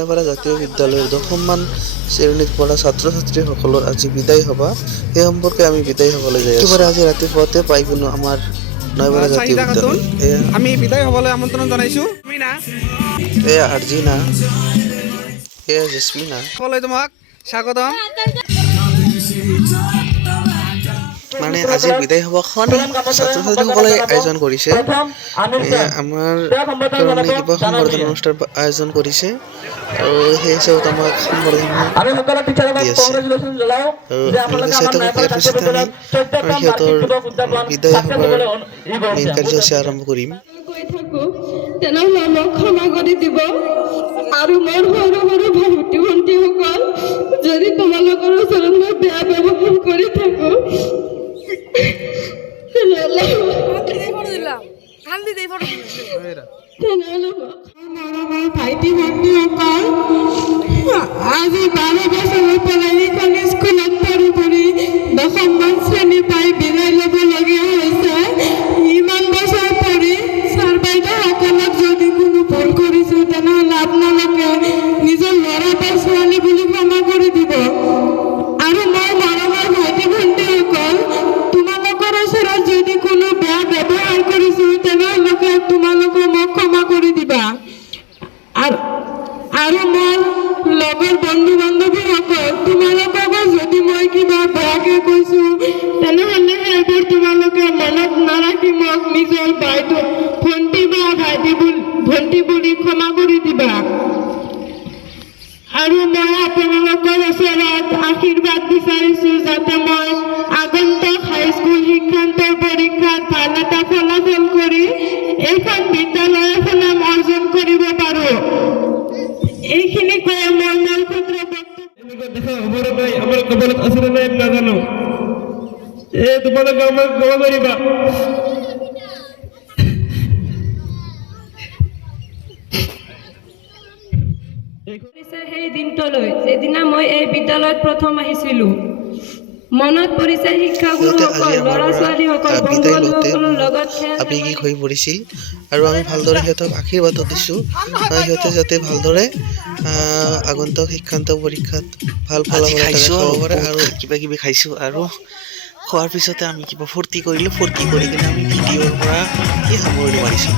নয়াপাৰা জাতীয় বিদ্যালয়ৰ 10মান শ্ৰেণীত পঢ়া ছাত্ৰ-ছাত্ৰীসকলৰ আজি বিদায় সভা। সেই সম্পৰ্কে আমি বিদায় সভালৈ যাই আছোঁ। একেবাৰে আজি ৰাতিপুৱাতে পাই গ'লো আমাৰ নয়াপাৰা জাতীয় বিদ্যালয়। আমি বিদায় হ'বলৈ আমন্ত্ৰণ জনাইছোঁ। এয়া আৰ্জিনা, এয়া জেচমিনা। সকলোৱে তোমাক স্বাগতম। মানে আজি বিদায় সভাখন ছাত্ৰ-ছাত্ৰীসকলে আয়োজন কৰিছে। আমাৰ কাৰণে কিবা সংবৰ্ধনা অনুষ্ঠান আয়োজন কৰিছে আৰু সেই হিচাপত আমাক সংবৰ্ধনা দি আছে। আৰু আপোনালোকে চাই থাকক, ইয়াৰ পিছতে আমি সিহঁতৰ বিদায় সভাৰ মেইন কাৰ্যসূচী আৰম্ভ কৰিম। তেনেহ'লে মোক ক্ষমা কৰি দিব আৰু মোৰ সৰু সৰু ভাইটি ভণ্টিসকল, যদি তোমালোকৰ ওচৰত মই বেয়া ব্যৱহাৰ কৰি থাকোঁ তেনেহ'লে মৰমৰ ভাইটি ভণ্টিসকল, আজি 12 বছৰৰ পৰা এইখন স্কুলত পঢ়ি 10মান শ্ৰেণী পাই বিদায় ল'বলগীয়া হৈছে। ইমান বছৰ পঢ়ি ছাৰ বাইদেউসকলক যদি কোনো ভুল কৰিছোঁ তেনেহ'লে আপোনালোকে নিজৰ ল'ৰা বা ছোৱালী বুলি ক্ষমা কৰি দিব। আৰু মই মৰমৰ ভাইটি ভণ্টিসকল, তোমালোকৰ ওচৰত যদি কোনো বেয়া ব্যৱহাৰ কৰিছোঁ তেনেহ'লে তোমালোকে মোক ক্ষমা কৰি দিবা। আৰু মোৰ লগৰ বন্ধু বান্ধৱীসকল, তোমালোককো যদি মই কিবা বেয়াকৈ কৈছোঁ তেনেহ'লে সেইবোৰ তোমালোকে মনত নাৰাখি মোক নিজৰ বাইদেউ ভণ্টি বা ভণ্টি বুলি ক্ষমা কৰি দিবা। আৰু মই আপোনালোকৰ ওচৰত আশীৰ্বাদ বিচাৰিছোঁ যাতে মই আগন্তুক হাইস্কুল শিক্ষান্তৰ পৰীক্ষাত ভাল এটা ফলাফল কৰি এইখন বিদ্যালয়ৰ সুনাম অৰ্জন কৰিব পাৰোঁ। এইখিনি কৈ মই মোৰ ক্ষুদ্ৰ আমাৰ কপালত আছে নে নাই নাজানো। তোমালোকে আমাক ক্ষমা কৰিবা। সেই দিনটোলৈ যেদিনা মই এই বিদ্যালয়ত প্ৰথম আহিছিলোঁ। মনত পৰিছে শিক্ষাগুৰুসকল, ল'ৰা ছোৱালীসকল, বন্ধু বান্ধৱীসকলৰ লগত আৱেগিক হৈ পৰিছিল আৰু আমি ভালদৰে সিহঁতক আশীৰ্বাদো দিছোঁ, সিহঁতে যাতে ভালদৰে আগন্তুক শিক্ষান্ত পৰীক্ষাত ভাল ফলাফল খাব পাৰে। আৰু কিবা কিবি খাইছোঁ আৰু খোৱাৰ পিছতে আমি কিবা ফূৰ্তি কৰিলোঁ। ফূৰ্তি কৰি কিনে আমি ভিডিঅ'ৰ পৰা সামৰণি মাৰিছোঁ।